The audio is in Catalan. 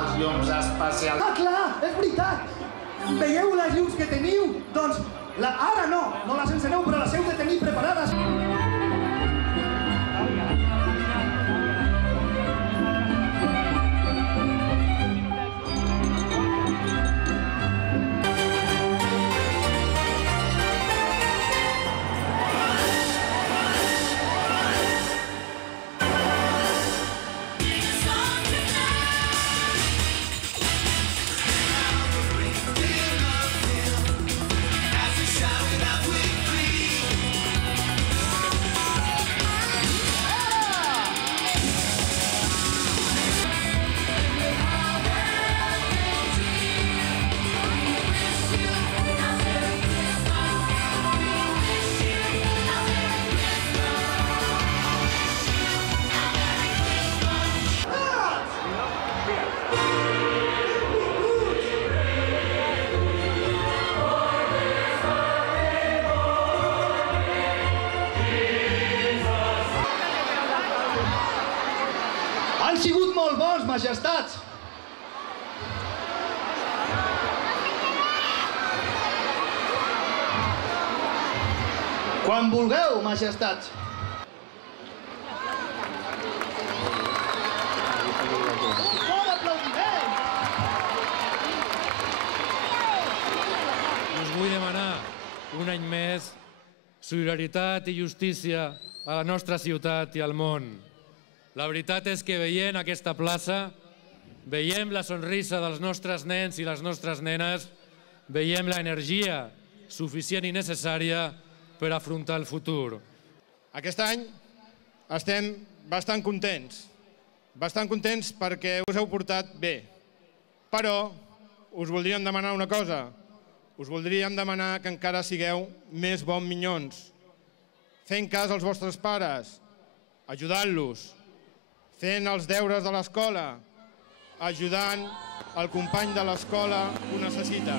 els llums especials. Ah, clar, és veritat! Veieu les llums que teniu? Doncs ara no les enceneu, però les heu de tenir preparades. Han sigut molt bons, majestats! Quan vulgueu, majestats! Un bon aplaudiment! Us vull demanar un any més solidaritat i justícia a la nostra ciutat i al món. La veritat és que veient aquesta plaça, veiem la sonrisa dels nostres nens i les nostres nenes, veiem l'energia suficient i necessària per afrontar el futur. Aquest any estem bastant contents perquè us heu portat bé. Però us voldríem demanar una cosa. Us voldríem demanar que encara sigueu més bons minyons, fent cas als vostres pares, ajudant-los, fent els deures de l'escola, ajudant el company de l'escola que ho necessita.